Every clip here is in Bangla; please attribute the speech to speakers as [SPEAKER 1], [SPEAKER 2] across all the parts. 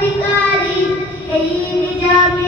[SPEAKER 1] অধিকারী এই নিজামে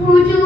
[SPEAKER 1] Будем